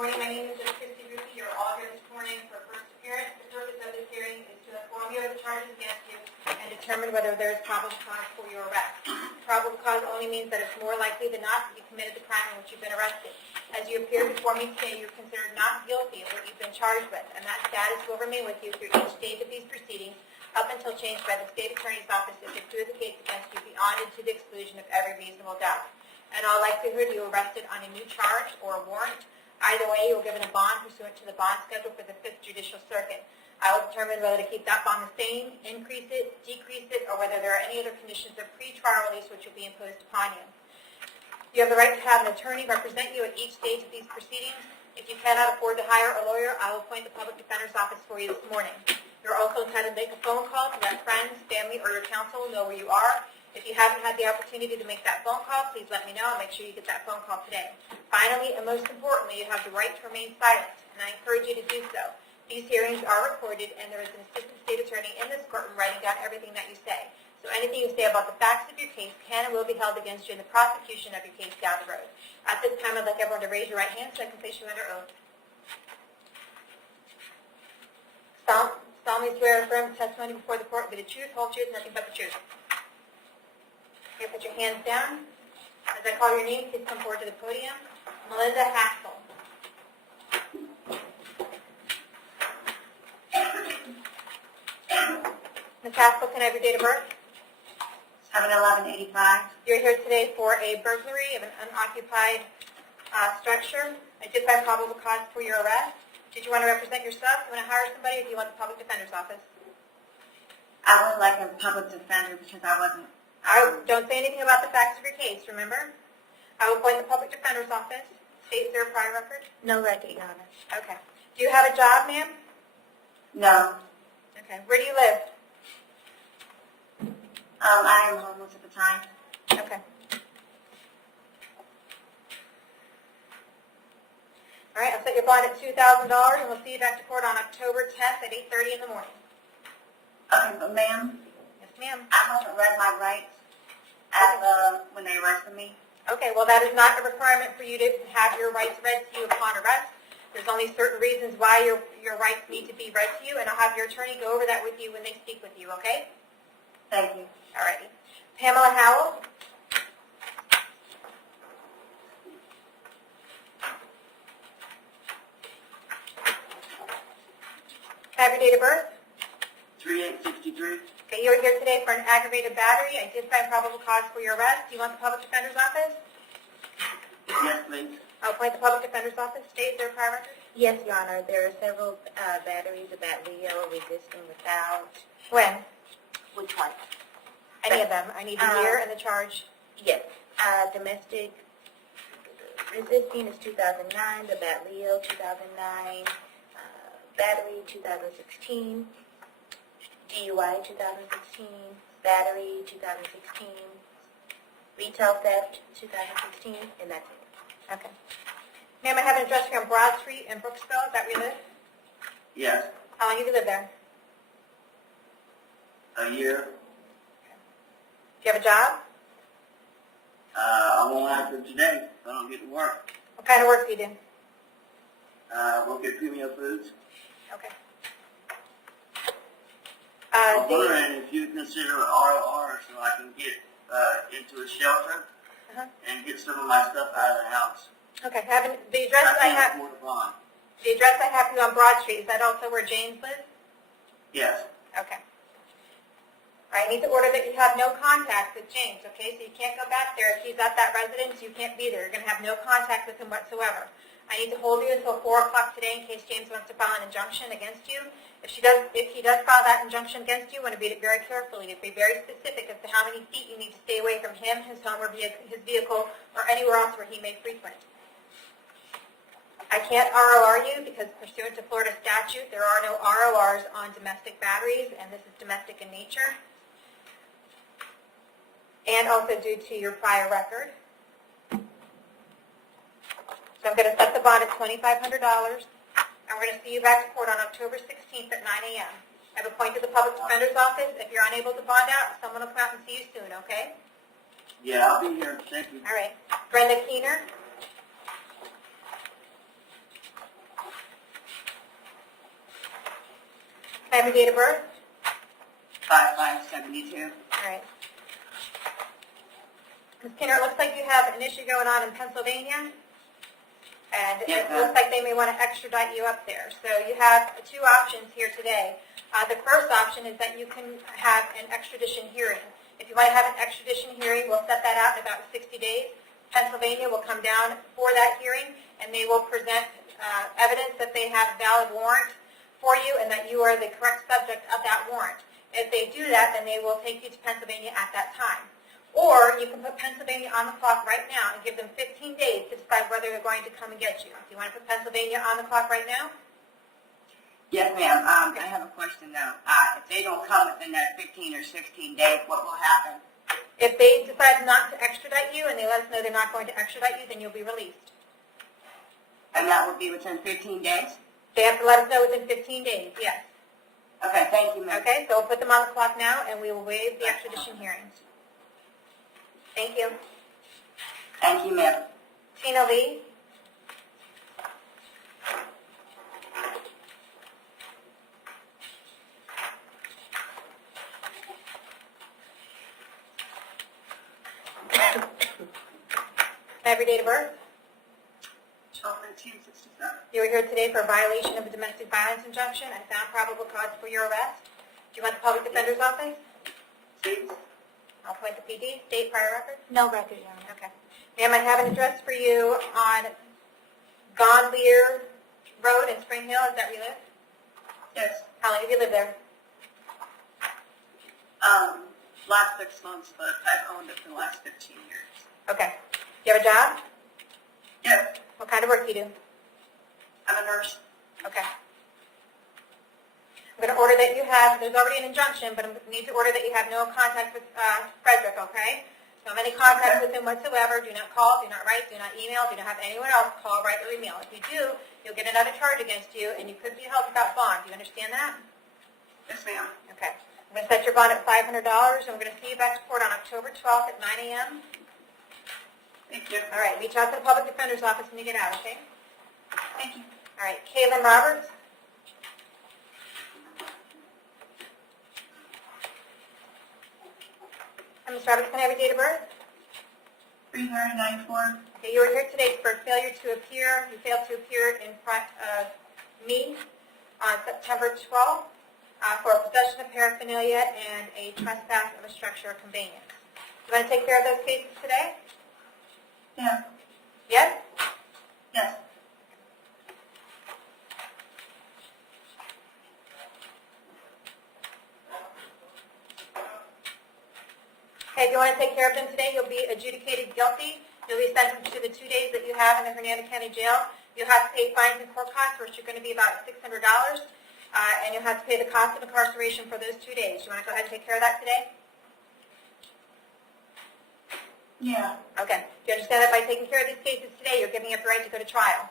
morning. My name is Christy Ruppe. You're all here this morning for first appearance. The purpose of this hearing is to inform you of the charges against you and determine whether there is probable cause for your arrest. Probable cause only means that it's more likely than not that you committed the crime in which you've been arrested. As you appear before me today, you're considered not guilty of what you've been charged with, and that status will remain with you through each stage of these proceedings up until changed by the state attorney's office if it proves the case against you beyond and to the exclusion of every reasonable doubt. In all likelihood, you are arrested on a new charge or a warrant. Either way, you will given a bond pursuant to the bond schedule for the 5th Judicial Circuit. I will determine whether to keep that bond the same, increase it, decrease it, or whether there are any other conditions of pre-trial release which will be imposed upon you. You have the right to have an attorney represent you at each stage of these proceedings. If you cannot afford to hire a lawyer, I will appoint the Public Defender's Office for you this morning. You're also entitled to make a phone call to let friends, family, or your counsel know where you are. If you haven't had the opportunity to make that phone call, please let me know. I'll make sure you get that phone call today. Finally, and most importantly, you have the right to remain silent, and I encourage you to do so. These hearings are recorded, and there is an assistant state attorney in this courtroom writing down everything that you say. So anything you say about the facts of your case can and will be held against you in the prosecution of your case down the road. At this time, I'd like everyone to raise your right hand so I can place you under oath. Solemnly swear and affirm the testimony before the court will be the truth, whole truth, nothing but the truth. Okay, put your hands down. As I call your name, please come forward to the podium. Melinda Haskell. Ms. Haskell, can I have your date of birth? 7/11/85. You're here today for a burglary of an unoccupied structure. I did find probable cause for your arrest. Did you want to represent yourself? Do you want to hire somebody, or do you want the Public Defender's Office? I would like a public defender because I wasn't. Don't say anything about the facts of your case, remember? I will appoint the Public Defender's Office. State, is there a prior record? No record, Your Honor. Okay. Do you have a job, ma'am? No. Okay. Where do you live? I am homeless at the time. Okay. All right, I'll set your bond at $2,000, and we'll see you back to court on October 10th at 8:30 in the morning. Okay, but ma'am, Yes, ma'am. I haven't read my rights when they arrested me. Okay, well, that is not a requirement for you to have your rights read to you upon arrest. There's only certain reasons why your rights need to be read to you, and I'll have your attorney go over that with you when they speak with you, okay? Thank you. All righty. Pamela Howell. Have your date of birth? 3/8/63. Okay, you're here today for an aggravated battery. I did find probable cause for your arrest. Do you want the Public Defender's Office? Yes, please. I'll appoint the Public Defender's Office. State their prior record? Yes, Your Honor. There are several batteries about Leo, resisting, without. When? Which one? Any of them. I need the year and the charge. Yes. Domestic resisting is 2009. The bat Leo 2009. Battery 2016. DUI 2016. Battery 2016. Retail theft 2016, and that's it. Okay. Ma'am, I have an address here on Broad Street in Brooksville. Is that where you live? Yes. How long have you lived there? A year. Do you have a job? I won't have it today. I don't get to work. What kind of work do you do? Work at Premium Foods. Okay. I'm wondering if you consider ROR so I can get into a shelter and get some of my stuff out of the house. Okay. The address I have. The address I have for you on Broad Street, is that also where James lives? Yes. Okay. All right, I need to order that you have no contact with James, okay? So you can't go back there. If he's at that residence, you can't be there. You're going to have no contact with him whatsoever. I need to hold you until 4 o'clock today in case James wants to file an injunction against you. If he does file that injunction against you, I want to read it very carefully. To be very specific as to how many feet you need to stay away from him, his home, or his vehicle, or anywhere else where he may frequent. I can't ROR you because pursuant to Florida statute, there are no RORs on domestic batteries, and this is domestic in nature. And also due to your prior record. So I'm going to set the bond at $2,500, and we're going to see you back to court on October 16th at 9 a.m. I've appointed the Public Defender's Office. If you're unable to bond out, someone will come out and see you soon, okay? Yeah, I'll be here. Thank you. All right. Brenda Keener. Have your date of birth? 5572. All right. Ms. Skinner, it looks like you have an issue going on in Pennsylvania, and Yes, it looks like they may want to extradite you up there. So you have two options here today. The first option is that you can have an extradition hearing. If you want to have an extradition hearing, we'll set that out in about 60 days. Pennsylvania will come down for that hearing, and they will present evidence that they have a valid warrant for you and that you are the correct subject of that warrant. If they do that, then they will take you to Pennsylvania at that time. Or you can put Pennsylvania on the clock right now and give them 15 days to decide whether they're going to come and get you. Do you want to put Pennsylvania on the clock right now? Yes, ma'am. I have a question, though. If they don't come within that 15 or 16 days, what will happen? If they decide not to extradite you and they let us know they're not going to extradite you, then you'll be released. And that will be within 15 days? They have to let us know within 15 days, yes. Okay, thank you, ma'am. Okay, so we'll put them on the clock now and we will waive the extradition hearings. Thank you. Thank you, ma'am. Tina Lee. Have your date of birth? 12/19/67. You were here today for a violation of a domestic violence injunction and found probable cause for your arrest. Do you want the public defender's office? Please? I'll point the PD. State prior record? No record, Your Honor. Okay. Ma'am, I have an address for you on Gondlier Road in Spring Hill. Is that where you live? Yes. How long have you lived there? Last 6 months, but I've owned it for the last 15 years. Okay. Do you have a job? Yes. What kind of work do you do? I'm a nurse. Okay. I'm going to order that you have, there's already an injunction, but I need to order that you have no contact with Frederick, okay? Don't have any contact with him whatsoever. Do not call, do not write, do not email, do not have anyone else call, write, or email. If you do, you'll get another charge against you, and you could be held without bond. Do you understand that? Yes, ma'am. Okay. I'm going to set your bond at $500, and we're going to see you back to court on October 12th at 9 a.m. Thank you. All right. Reach out to the public defender's office when you get out, okay? Thank you. All right. Kaylin Roberts. And Ms. Roberts, can I have your date of birth? 3994. Okay, you were here today for failure to appear. You failed to appear in front of me on September 12th for possession of paraphernalia and a trespass of a structure or conveyance. Do you want to take care of those cases today? Yeah. Yes? Yes. Okay, if you want to take care of them today, you'll be adjudicated guilty. You'll be sentenced to the 2 days that you have in the Hernando County Jail. You'll have to pay fines and court costs, which are going to be about $600, and you'll have to pay the cost of incarceration for those 2 days. You want to go ahead and take care of that today? Yeah. Okay. Do you understand that by taking care of these cases today, you're giving up the right to go to trial?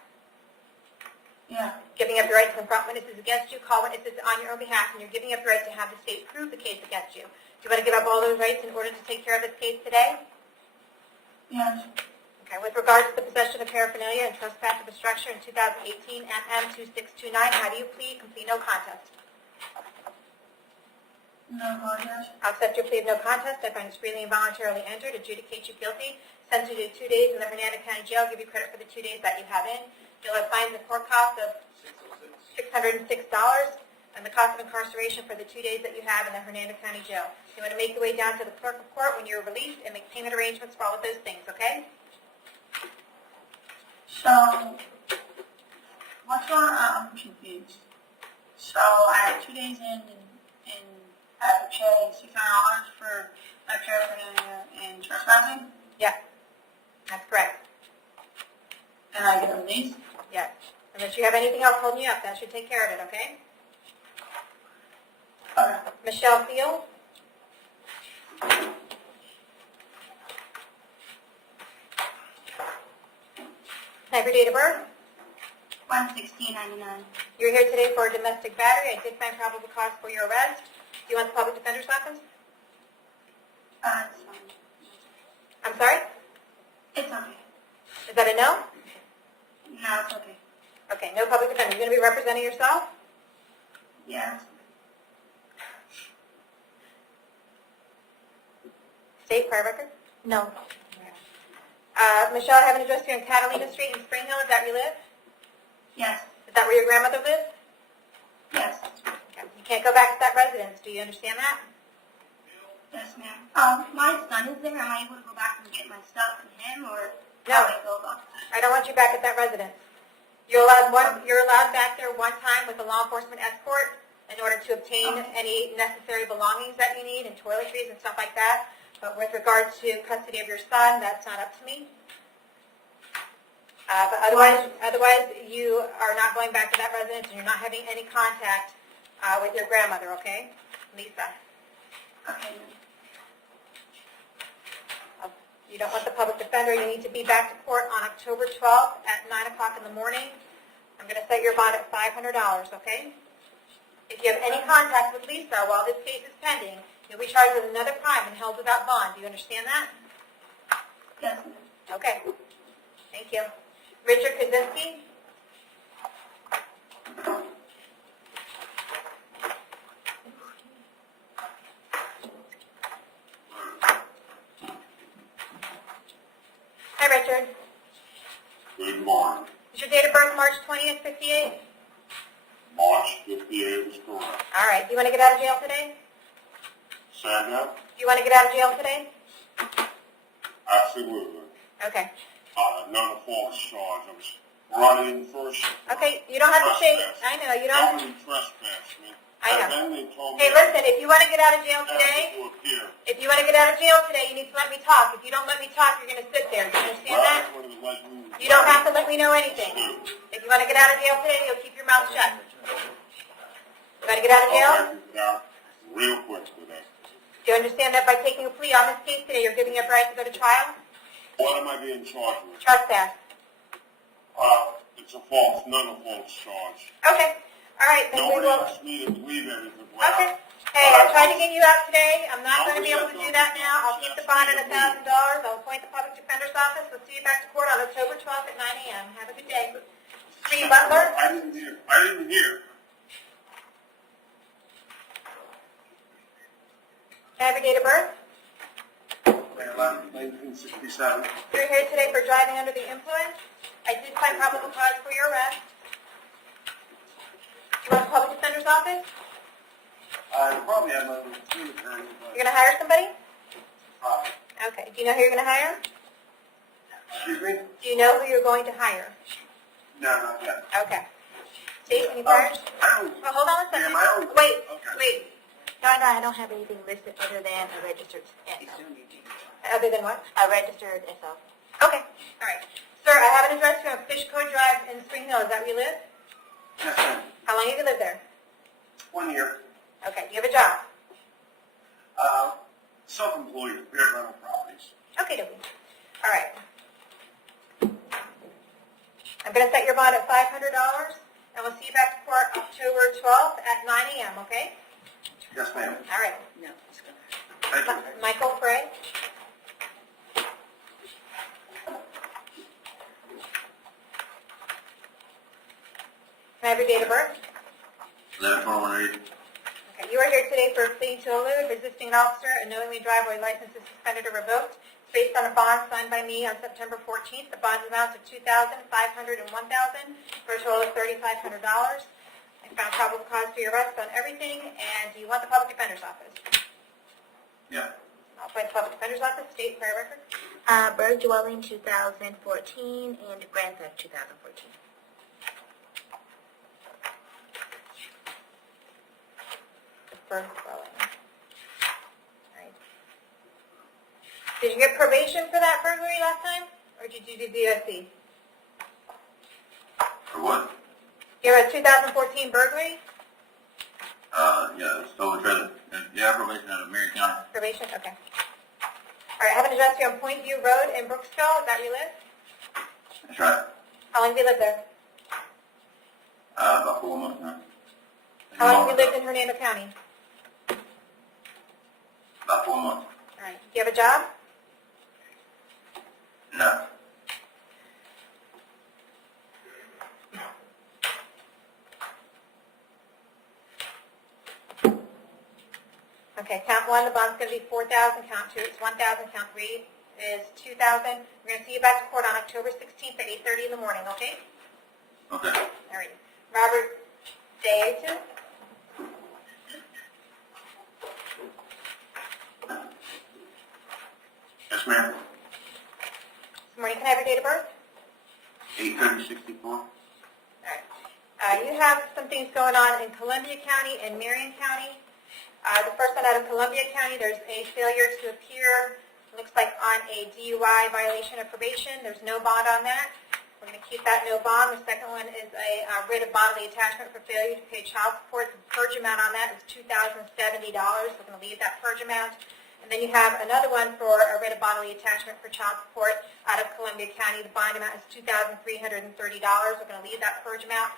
Yeah. Giving up the right to confront witnesses against you, call witnesses on your own behalf, and you're giving up the right to have the state prove the case against you. Do you want to give up all those rights in order to take care of this case today? Yes. Okay. With regards to the possession of paraphernalia and trespass of a structure in 2018 MM2629, how do you plead? Complete no contest. No contest. I'll accept your plea of no contest. I find it's freely and voluntarily entered, adjudicate you guilty, sentence you to 2 days in the Hernando County Jail, give you credit for the 2 days that you have in. You'll have fines and court costs of $606, and the cost of incarceration for the 2 days that you have in the Hernando County Jail. You want to make your way down to the clerk of court when you're released and make payment arrangements for all of those things, okay? So, what's going on? I'm confused. So, I have 2 days in I have to pay $600 for my paraphernalia and trespassing, Yeah, that's correct. and I get a release. Yes. Unless you have anything else holding you up, that should take care of it, okay? Okay. Michelle Field. Have your date of birth? 1/16/99. You're here today for a domestic battery. I did find probable cause for your arrest. Do you want the public defender's office? It's fine. I'm sorry? It's okay. Is that a no? No, it's okay. Okay, no public defender. You're going to be representing yourself? Yeah. State prior record? No. Michelle, I have an address here on Catalina Street in Spring Hill. Is that where you live? Yes. Is that where your grandmother lives? Yes. Okay. You can't go back to that residence. Do you understand that? Yes, ma'am. My son is there. Am I able to go back and get my stuff from him, or No. how do I go about that? I don't want you back at that residence. You're allowed back there one time with a law enforcement escort in order to obtain any necessary belongings that you need and toiletries and stuff like that. But with regards to custody of your son, that's not up to me. But otherwise, you are not going back to that residence, and you're not having any contact with your grandmother, okay? Lisa. Okay. You don't want the public defender. You need to be back to court on October 12th at 9 o'clock in the morning. I'm going to set your bond at $500, okay? If you have any contact with Lisa while this case is pending, you'll be charged with another crime and held without bond. Do you understand that? Yes, ma'am. Okay. Thank you. Richard Kaczynski? Hi, Richard. Good morning. Is your date of birth March 20th, 58? March 58 is correct. All right. Do you want to get out of jail today? Say again? Do you want to get out of jail today? Absolutely. Okay. None of false charge. I was running first. Okay, you don't have to say, I know, you don't. Felony trespassing. I know. And then they told me Hey, listen, if you want to get out of jail I today, had to appear. if you want to get out of jail today, you need to let me talk. If you don't let me talk, you're going to sit there. Do you understand Well, that? I would have let you. You don't have to let me know anything. do. If you want to get out of jail today, you'll keep your mouth shut. You want to get out of jail? I'll get out real quick today. Do you understand that by taking a plea on this case today, you're giving up right to go to trial? What am I being charged with? Trespass. It's a false, none of false charge. Okay. All right, then we Nobody will. asked me to believe everything. Okay. Hey, I tried to get you out today. I'm not going to be able to do that now. I'll keep the bond at $1,000. I'll appoint the public defender's office. We'll see you back to court on October 12th at 9 a.m. Have a good day. Free Butler. I didn't hear. Have your date of birth. 1967. You're here today for driving under the influence. I did find probable cause for your arrest. Do you want the public defender's office? I probably have my team attorney, but You're going to hire somebody? probably. Okay. Do you know who you're going to hire? Excuse me? Do you know who you're going to hire? No, not yet. Okay. Steve, any priors? I don't. Well, hold on a second. Yeah, my own. Wait, Okay. wait. No, I don't have anything listed other than a registered SO. Other than what? A registered SO. Okay. All right. Sir, I have an address here on Fishcode Drive in Spring Hill. Is that where you live? Yes, ma'am. How long have you lived there? 1 year. Okay. Do you have a job? Self-employed, beer rental properties. Okay, Dobie. All right. I'm going to set your bond at $500, and we'll see you back to court October 12th at 9 a.m., okay? Yes, ma'am. All right. No. Thank you. Michael Frey? Can I have your date of birth? 11/21/80. Okay. You are here today for a plea to elude, resisting an officer, and knowingly driveway license is suspended or revoked. It's based on a bond signed by me on September 14th. The bond amounts to $2,500 and $1,000 for a total of $3,500. I found probable cause for your arrest on everything, and do you want the public defender's office? Yeah. I'll appoint the public defender's office, state prior record. Berg Dwelling 2014 and Grand Theft 2014. The first dwelling. All right. Did you get probation for that burglary last time, or did you do DOC? For what? You have a 2014 burglary? Yeah, stolen trailer. Yeah, probation out of Marion County. Probation? Okay. All right, I have an address here on Point View Road in Brooksville. Is that where you live? That's right. How long have you lived there? About 4 months now. How long have you lived in Hernando County? About 4 months. All right. Do you have a job? No. Okay, count 1, the bond's going to be $4,000. Count 2, it's $1,000. Count 3 is $2,000. We're going to see you back to court on October 16th at 8:30 in the morning, okay? Okay. All right. Robert Day2. Yes, ma'am. Good morning. Can I have your date of birth? 8/30/64. All right. You have some things going on in Columbia County and Marion County. The first one out of Columbia County, there's a failure to appear, looks like on a DUI violation of probation. There's no bond on that. We're going to keep that no bond. The second one is a writ of bodily attachment for failure to pay child support. The purge amount on that is $2,070. We're going to leave that purge amount. And then you have another one for a writ of bodily attachment for child support out of Columbia County. The bond amount is $2,330. We're going to leave that purge amount.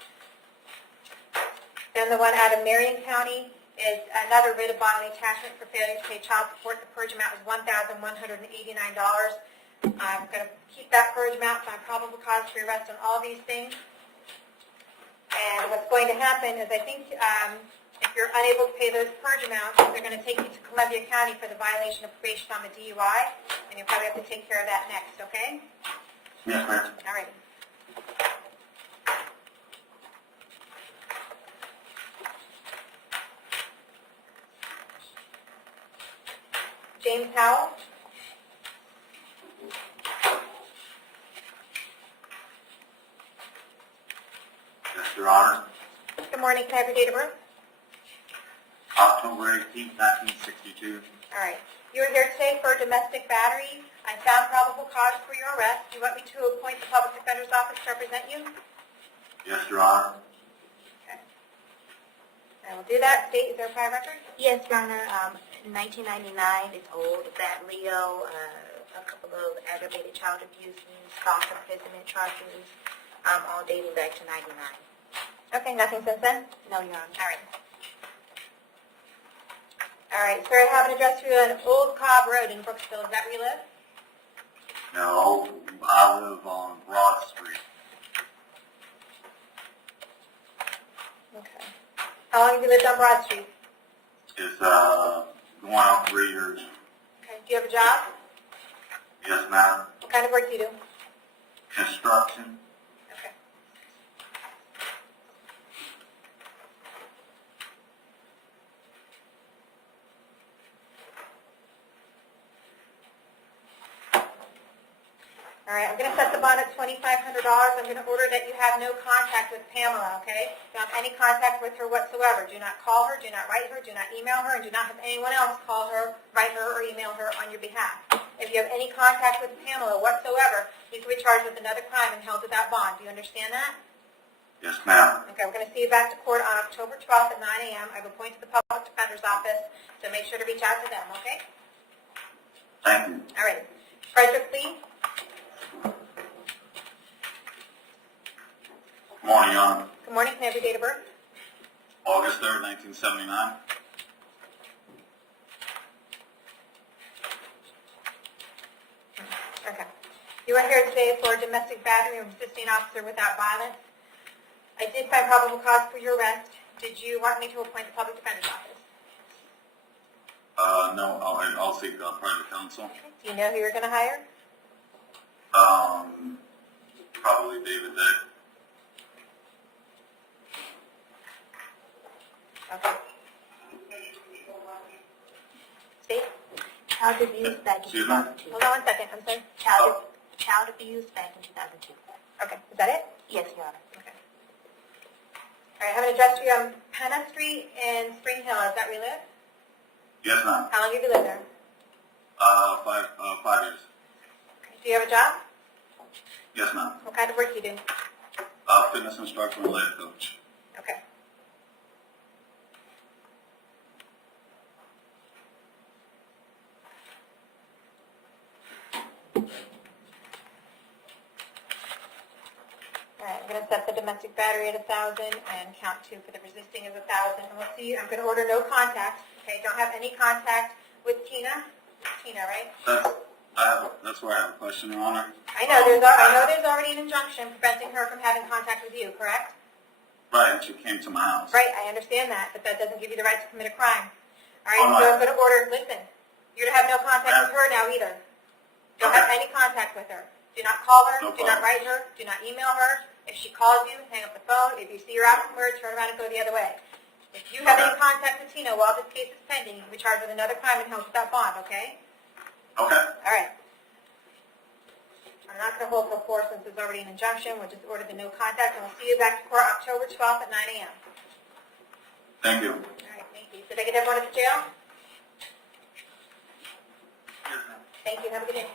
Then the one out of Marion County is another writ of bodily attachment for failure to pay child support. The purge amount is $1,189. I'm going to keep that purge amount, find probable cause for arrest on all these things. And what's going to happen is I think if you're unable to pay those purge amounts, they're going to take you to Columbia County for the violation of probation on the DUI, and you'll probably have to take care of that next, okay? Yes, ma'am. All right. James Howell. Yes, Your Honor. Good morning. Can I have your date of birth? October 18th, 1962. All right. You are here today for domestic battery. I found probable cause for your arrest. Do you want me to appoint the public defender's office to represent you? Yes, Your Honor. Okay. I will do that. State, is there a prior record? Yes, Your Honor. 1999, it's old. That Leo, a couple of aggravated child abuse and false imprisonment charges, all dating back to 99. Okay, nothing since then? No, Your Honor. All right. All right, sir, I have an address for you on Old Cobb Road in Brooksville. Is that where you live? No, I live on Broad Street. Okay. How long have you lived on Broad Street? It's going on 3 years. Okay. Do you have a job? Yes, ma'am. What kind of work do you do? Construction. Okay. All right, I'm going to set the bond at $2,500. I'm going to order that you have no contact with Pamela, okay? Don't have any contact with her whatsoever. Do not call her, do not write her, do not email her, and do not have anyone else call her, write her, or email her on your behalf. If you have any contact with Pamela whatsoever, you can be charged with another crime and held without bond. Do you understand that? Yes, ma'am. Okay, we're going to see you back to court on October 12th at 9 a.m. I've appointed the public defender's office, so make sure to reach out to them, okay? Thank you. All right. Frederick Lee? Good morning, Your Honor. Good morning. Can I have your date of birth? August 3rd, 1979. Okay. You are here today for domestic battery and resisting officer without violence. I did find probable cause for your arrest. Did you want me to appoint the public defender's office? No, I'll seek private counsel. Do you know who you're going to hire? Probably David Day. Okay. State? Child abuse back in Excuse me? 2002. Hold on one second. I'm sorry. Child abuse back in 2002. Okay. Is that it? Yes, Your Honor. Okay. All right. I have an address for you on Penna Street in Spring Hill. Is that where you live? Yes, ma'am. How long have you lived there? 5 years. Okay. Do you have a job? Yes, ma'am. What kind of work do you do? Fitness instructor and life coach. Okay. All right, I'm going to set the domestic battery at 1,000 and count 2 for the resisting is 1,000. And we'll see. I'm going to order no contact. Okay, don't have any contact with Tina. Tina, right? That's where I have a question, Your Honor. I know there's already an injunction preventing her from having contact with you, correct? Right, and she came to my house. Right, I understand that, but that doesn't give you the right to commit a crime. All right, so I'm going to order, listen, you're to have no contact with her now either. Don't have any contact with her. Do not call her, No do not write her, do not email her. If she calls you, hang up the phone. If you see her out somewhere, turn around and go the other way. If you have any contact with Tina while this case is pending, you'll be charged with another crime and held with that bond, okay? Okay. All right. I'm not going to hold till 4 since there's already an injunction. We'll just order the no contact, and we'll see you back to court October 12th at 9 a.m. Thank you. All right, thank you. Did I get everyone at the jail? Yes, ma'am. Thank you. Have a good day.